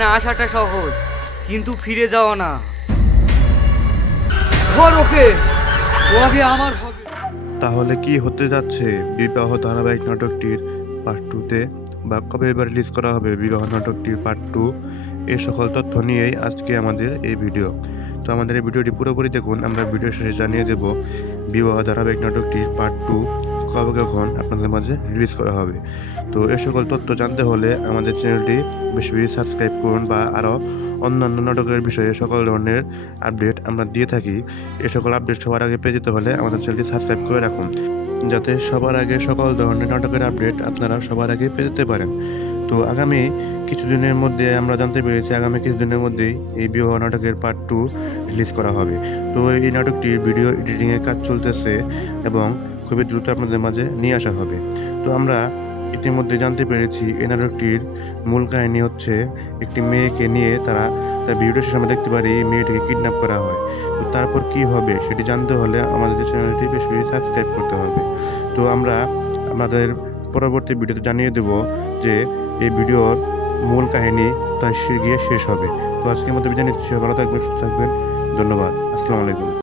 না আসাটা সহজ, কিন্তু ফিরে যাওয়া না। ধর ওকে, ও আগে আমার হবে। তাহলে কি হতে যাচ্ছে বিবাহ ধারাবাহিক নাটকটির পার্ট টুতে, বা কবে এবার রিলিজ করা হবে বিবাহ নাটকটির পার্ট টু? এই সকল তথ্য নিয়েই আজকে আমাদের এই ভিডিও। তো আমাদের এই ভিডিওটি পুরোপুরি দেখুন। আমরা ভিডিও শেষে জানিয়ে দেব বিবাহ ধারাবাহিক নাটকটির পার্ট টু কবে কখন আপনাদের মাঝে রিলিজ করা হবে। তো এই সকল তথ্য জানতে হলে আমাদের চ্যানেলটি বেশি বেশি সাবস্ক্রাইব করুন, বা আরও অন্যান্য নাটকের বিষয়ে সকল ধরনের আপডেট আমরা দিয়ে থাকি। এই সকল আপডেট সবার আগে পেয়ে যেতে হলে আমাদের চ্যানেলটি সাবস্ক্রাইব করে রাখুন, যাতে সবার আগে সকল ধরনের নাটকের আপডেট আপনারা সবার আগে পেয়ে যেতে পারেন। তো আগামী কিছুদিনের মধ্যে আমরা জানতে পেরেছি, আগামী কিছুদিনের মধ্যেই এই বিবাহ নাটকের পার্ট টু রিলিজ করা হবে। তো এই নাটকটির ভিডিও এডিটিংয়ের কাজ চলতেছে এবং খুবই দ্রুত আপনাদের মাঝে নিয়ে আসা হবে। তো আমরা ইতিমধ্যে জানতে পেরেছি এই নাটকটির মূল কাহিনী হচ্ছে একটি মেয়েকে নিয়ে তারা ভিডিও শেষে আমরা দেখতে পারি এই মেয়েটিকে কিডন্যাপ করা হয়। তো তারপর কি হবে সেটি জানতে হলে আমাদের চ্যানেলটি বেশি বেশি সাবস্ক্রাইব করতে হবে। তো আমরা আমাদের পরবর্তী ভিডিওতে জানিয়ে দেব যে এই ভিডিওর মূল কাহিনী কোথায় গিয়ে শেষ হবে। তো আজকের মধ্যে বিদায় নিচ্ছি। ভালো থাকবেন, সুস্থ থাকবেন। ধন্যবাদ। আসসালামু আলাইকুম।